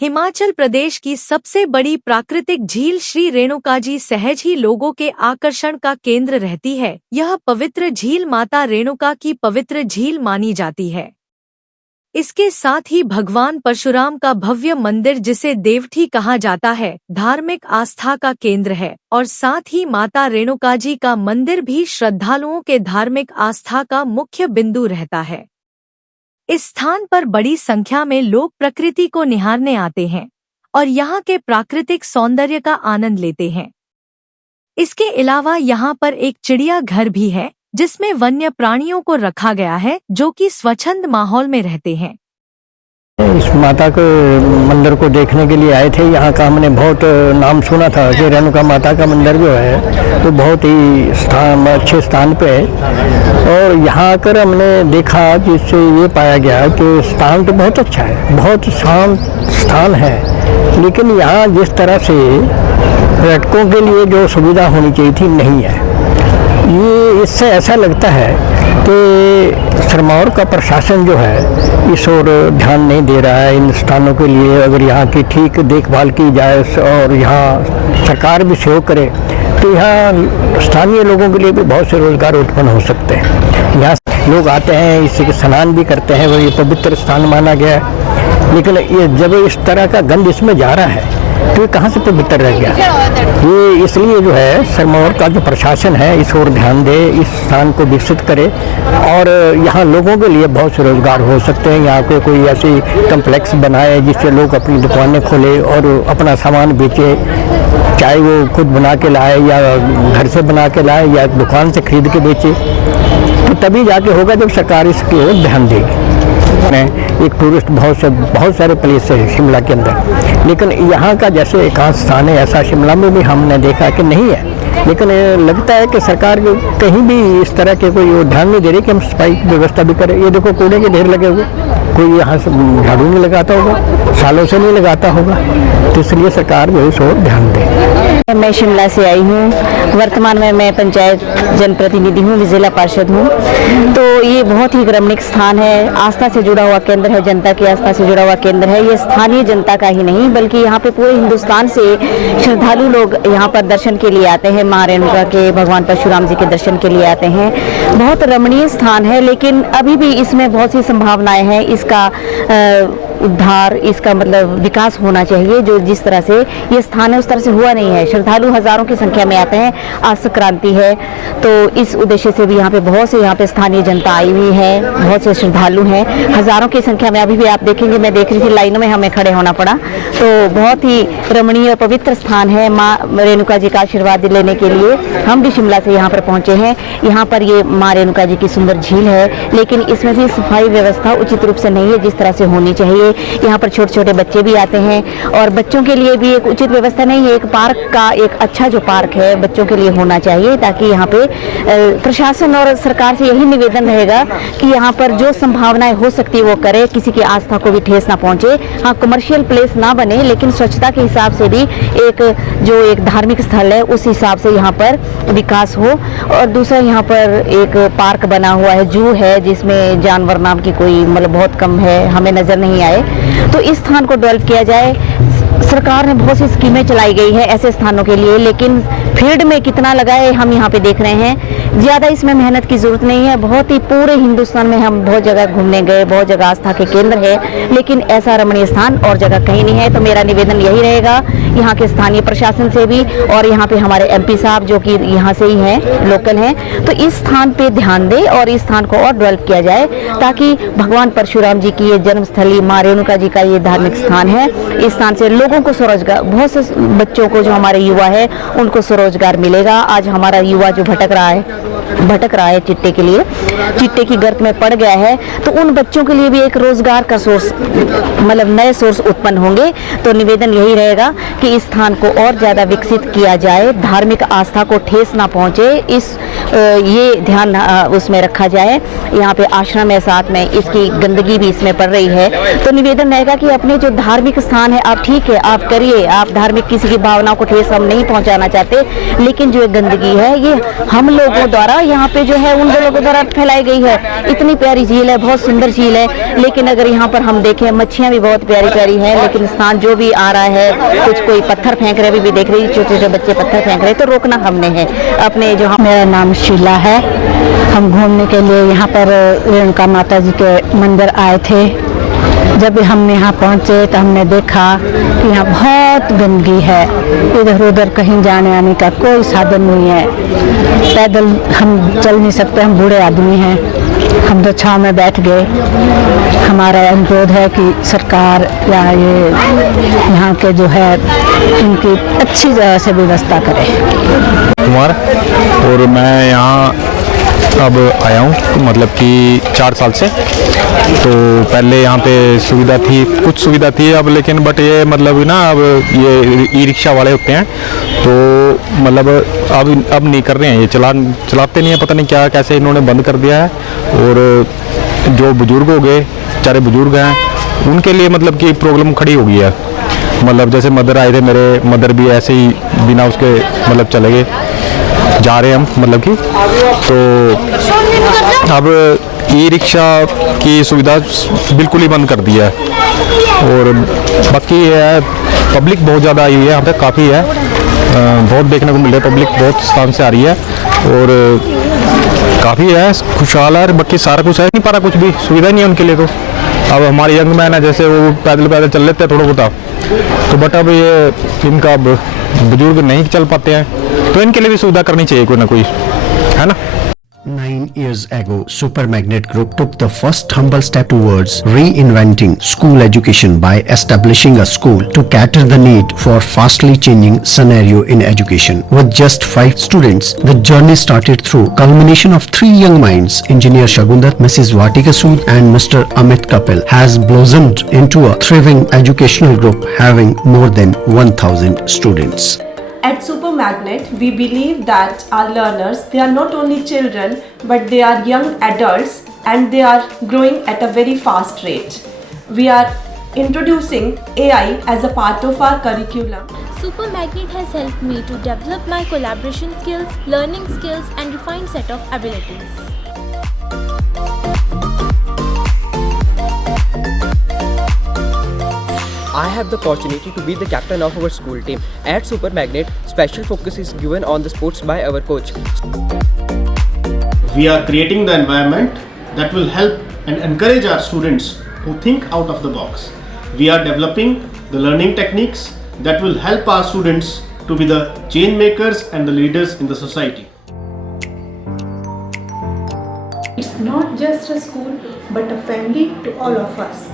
हिमाचल प्रदेश की सबसे बड़ी प्राकृतिक झील श्री रेणुकाजी सहज ही लोगों के आकर्षण का केंद्र रहती है। यह पवित्र झील माता रेणुका की पवित्र झील मानी जाती है। इसके साथ ही भगवान परशुराम का भव्य मंदिर, जिसे देवठी कहा जाता है, धार्मिक आस्था का केंद्र है और साथ ही माता रेणुकाजी का मंदिर भी श्रद्धालुओं के धार्मिक आस्था का मुख्य बिंदु रहता है। इस स्थान पर बड़ी संख्या में लोग प्रकृति को निहारने आते हैं और यहाँ के प्राकृतिक सौंदर्य का आनंद लेते हैं। इसके अलावा यहाँ पर एक चिड़िया घर भी है, जिसमें वन्य प्राणियों को रखा गया है जो कि स्वच्छंद माहौल में रहते हैं। इस माता के मंदिर को देखने के लिए आए थे। यहाँ का हमने बहुत नाम सुना था कि रेणुका माता का मंदिर जो है तो बहुत ही अच्छे स्थान पे है और यहाँ आकर हमने देखा जिससे ये पाया गया कि स्थान तो बहुत अच्छा है, बहुत शांत स्थान है, लेकिन यहाँ जिस तरह से पर्यटकों के लिए जो सुविधा होनी चाहिए थी नहीं है। ये इससे ऐसा लगता है कि सिरमौर का प्रशासन जो है इस ओर ध्यान नहीं दे रहा है इन स्थानों के लिए। अगर यहाँ की ठीक देखभाल की जाए और यहाँ सरकार भी सहयोग करे तो यहाँ स्थानीय लोगों के लिए भी बहुत से रोजगार उत्पन्न हो सकते हैं। यहाँ लोग आते हैं, इसी स्नान भी करते हैं, वही पवित्र स्थान माना गया है, लेकिन ये जब इस तरह का गंध इसमें जा रहा है तो ये कहाँ से पवित्र रह गया। ये इसलिए जो है सिरमौर का जो प्रशासन है इस ओर ध्यान दे, इस स्थान को विकसित करे और यहाँ लोगों के लिए बहुत से रोजगार हो सकते हैं। यहाँ पे कोई ऐसी कम्प्लेक्स बनाए जिससे लोग अपनी दुकानें खोले और अपना सामान बेचे, चाहे वो खुद बना के लाए या घर से बना के लाए या दुकान से खरीद के बेचे, तो तभी जाके होगा जब सरकार इसकी ओर ध्यान देगी। एक टूरिस्ट बहुत सारे प्लेस है शिमला के अंदर, लेकिन यहाँ का जैसे एकांत स्थान है ऐसा शिमला में भी हमने देखा कि नहीं है। लेकिन लगता है कि सरकार कहीं भी इस तरह के कोई ध्यान नहीं दे रही कि हम सफाई की व्यवस्था भी करें। ये देखो कूड़े के ढेर लगे हुए, कोई यहाँ से झाड़ू नहीं लगाता होगा, सालों से नहीं लगाता होगा, तो इसलिए सरकार जो इस ओर ध्यान दे। मैं शिमला से आई हूँ, वर्तमान में मैं पंचायत जनप्रतिनिधि हूँ, जिला पार्षद हूँ। तो ये बहुत ही रमणीक स्थान है, आस्था से जुड़ा हुआ केंद्र है, जनता की आस्था से जुड़ा हुआ केंद्र है। ये स्थानीय जनता का ही नहीं बल्कि यहाँ पे पूरे हिंदुस्तान से श्रद्धालु लोग यहाँ पर दर्शन के लिए आते हैं। माँ रेणुका के, भगवान परशुराम जी के दर्शन के लिए आते हैं। बहुत रमणीय स्थान है, लेकिन अभी भी इसमें बहुत सी संभावनाएं हैं। इसका उद्धार, इसका मतलब विकास होना चाहिए। जो जिस तरह से ये स्थान है उस तरह से हुआ नहीं है। श्रद्धालु हजारों की संख्या में आते हैं, आज संक्रांति है तो इस उद्देश्य से भी यहाँ पे बहुत से यहाँ पे स्थानीय जनता आई हुई है, बहुत से श्रद्धालु हैं हजारों की संख्या में। अभी भी आप देखेंगे, मैं देख रही थी लाइनों में हमें खड़े होना पड़ा। तो बहुत ही रमणीय और पवित्र स्थान है। माँ रेणुका जी का आशीर्वाद लेने के लिए हम भी शिमला से यहाँ पर पहुँचे हैं। यहाँ पर ये माँ रेणुका जी की सुंदर झील है, लेकिन इसमें भी सफाई व्यवस्था उचित रूप से नहीं है जिस तरह से होनी चाहिए। यहाँ पर छोटे छोटे बच्चे भी आते हैं और बच्चों के लिए भी एक उचित व्यवस्था नहीं है। एक पार्क का, एक अच्छा जो पार्क है बच्चों के लिए होना चाहिए, ताकि यहाँ पे प्रशासन और सरकार से यही निवेदन रहेगा कि यहाँ पर जो संभावनाएं हो सकती है वो करे, किसी की आस्था को भी ठेस ना पहुँचे। हाँ, कमर्शियल प्लेस ना बने, लेकिन स्वच्छता के हिसाब से भी एक धार्मिक स्थल है उस हिसाब से यहाँ पर विकास हो। और दूसरा यहाँ पर एक पार्क बना हुआ है, जू है, जिसमें जानवर नाम की कोई मतलब बहुत कम है, हमें नजर नहीं आए। तो इस स्थान को डेवलप किया जाए। सरकार ने बहुत सी स्कीमें चलाई गई है ऐसे स्थानों के लिए, लेकिन फील्ड में कितना लगाए हम यहाँ पे देख रहे हैं। ज़्यादा इसमें मेहनत की जरूरत नहीं है। बहुत ही पूरे हिंदुस्तान में हम बहुत जगह घूमने गए, बहुत जगह आस्था के केंद्र है, लेकिन ऐसा रमणीय स्थान और जगह कहीं नहीं है। तो मेरा निवेदन यही रहेगा यहाँ के स्थानीय प्रशासन से भी, और यहाँ पे हमारे MP साहब जो कि यहाँ से ही हैं, लोकल हैं, तो इस स्थान पे ध्यान दें और इस स्थान को और डेवलप किया जाए, ताकि भगवान परशुराम जी की ये जन्मस्थली माँ रेणुका जी का ये धार्मिक स्थान है। इस स्थान से लोगों को स्वरोजगार, बहुत से बच्चों को, जो हमारे युवा है उनको स्वरोजगार मिलेगा। आज हमारा युवा जो भटक रहा है चिट्टे के लिए, चिट्टे की गर्त में पड़ गया है, तो उन बच्चों के लिए भी एक रोजगार का सोर्स, मतलब नए सोर्स उत्पन्न होंगे। तो निवेदन यही रहेगा कि इस स्थान को और ज़्यादा विकसित किया जाए, धार्मिक आस्था को ठेस ना पहुँचे, ये ध्यान उसमें रखा जाए। यहाँ पे आश्रम है, साथ में इसकी गंदगी भी इसमें पड़ रही है। तो निवेदन रहेगा कि अपने जो धार्मिक स्थान है आप ठीक है, आप करिए, आप धार्मिक किसी की भावनाओं को ठेस हम नहीं पहुँचाना चाहते, लेकिन जो गंदगी है ये हम लोगों द्वारा अफवाह यहाँ पे जो है उन लोगों के द्वारा फैलाई गई है। इतनी प्यारी झील है, बहुत सुंदर झील है, लेकिन अगर यहाँ पर हम देखें मच्छियाँ भी बहुत प्यारी प्यारी हैं, लेकिन स्थान जो भी आ रहा है, कुछ कोई पत्थर फेंक रहे, भी देख रही छोटे छोटे बच्चे पत्थर फेंक रहे, तो रोकना हमने है अपने जो। मेरा नाम शीला है। हम घूमने के लिए यहाँ पर रेणुका माता जी के मंदिर आए थे। जब हम यहाँ पहुँचे तो हमने देखा कि यहाँ बहुत गंदगी है, इधर उधर कहीं जाने आने का कोई साधन नहीं है, पैदल हम चल नहीं सकते, हम बूढ़े आदमी हैं। हम तो छाँव में बैठ गए। हमारा अनुरोध है कि सरकार या ये यहाँ के जो है इनकी अच्छी तरह से व्यवस्था करे। कुमार, और मैं यहाँ अब आया हूँ मतलब कि 4 साल से। तो पहले यहाँ पे सुविधा थी, कुछ सुविधा थी अब, लेकिन बट ये मतलब ना अब ये ई रिक्शा वाले होते हैं तो मतलब अब नहीं कर रहे हैं, ये चलाते नहीं है, पता नहीं क्या कैसे इन्होंने बंद कर दिया है। और जो बुजुर्ग हो गए, बेचारे बुजुर्ग हैं, उनके लिए मतलब कि प्रॉब्लम खड़ी हो गई है। मतलब जैसे मदर आए थे, मेरे मदर भी ऐसे ही बिना उसके मतलब चले गए, जा रहे हैं हम मतलब कि। तो अब ई रिक्शा की सुविधा बिल्कुल ही बंद कर दिया है। और बाकी ये है, पब्लिक बहुत ज़्यादा आई हुई है यहाँ पे, काफ़ी है, बहुत देखने को मिल रहा है, पब्लिक बहुत स्थान से आ रही है और काफ़ी है, खुशहाल है। बाकी सारा कुछ है, नहीं पा रहा, कुछ भी सुविधा नहीं है उनके लिए। तो अब हमारे यंग मैन है, जैसे वो पैदल चल लेते हैं थोड़ा बहुत, तो बट अब ये इनका अब बुजुर्ग नहीं चल पाते हैं, तो इनके लिए भी सुविधा करनी चाहिए कोई ना कोई, है ना। 9 years ago, Super Magnet Group took the first humble step towards reinventing school education by establishing a school to cater the need for fastly changing scenario in education. With just 5 students, the journey started through culmination of 3 young minds, Engineer Shagundar, Mrs. Vatika Sood and Mr. Amit Kapil, has blossomed into a thriving educational group having more than 1000 students. At Super Magnet, we believe that our learners, they are not only children, but they are young adults and they are growing at a very fast rate. We are introducing AI as a part of our curriculum. Super Magnet has helped me to develop my collaboration skills, learning skills and refined set of abilities. I have the opportunity to be the captain of our school team. At Super Magnet, special focus is given on the sports by our coach. We are creating the environment that will help and encourage our students who think out of the box. We are developing the learning techniques that will help our students to be the change makers and the leaders in the society. It's not just a school, but a family to all of us.